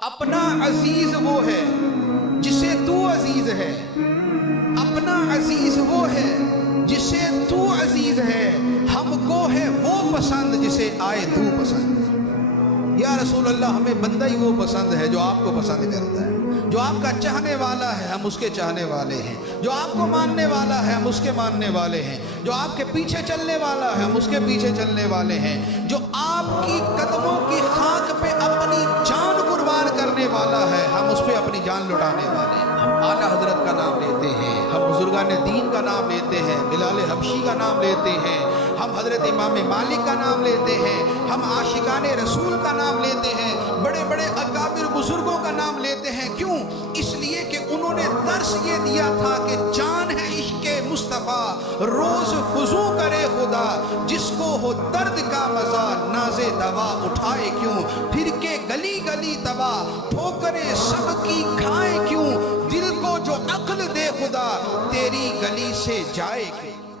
اپنا عزیز وہ ہے جسے تو عزیز ہے، اپنا عزیز وہ ہے جسے تو عزیز ہے، ہم کو ہے وہ پسند جسے آئے تو پسند۔ یا رسول اللہ ہمیں بندہ ہی وہ پسند ہے جو آپ کو پسند کرتا ہے، جو آپ کا چاہنے والا ہے ہم اس کے چاہنے والے ہیں، جو آپ کو ماننے والا ہے ہم اس کے ماننے والے ہیں، جو آپ کے پیچھے چلنے والا ہے ہم اس کے پیچھے چلنے والے ہیں، جو آپ کی قدموں کی خاک پہ اپنی جان قربان کرنے والا ہے ہم اس پہ اپنی جان لٹانے والے ہیں۔ ہم اعلیٰ حضرت کا نام لیتے ہیں، ہم بزرگان دین کا نام لیتے ہیں، بلال حبشی کا نام لیتے ہیں، ہم حضرت امام مالک کا نام لیتے ہیں، ہم عاشقان رسول کا نام لیتے ہیں، بڑے بڑے اکابر بزرگوں کا نام لیتے ہیں۔ کیوں؟ اس لیے کہ انہوں نے درس یہ دیا تھا کہ جان ہے عشق مصطفیٰ، روز فضو کرے خدا، جس کو ہو درد کا مزہ ناز دوا اٹھائے کیوں، پھر کے گلی گلی تباہ ٹھوکریں سب کی کھائے کیوں، دل کو جو عقل دے خدا تیری گلی سے جائے کیوں۔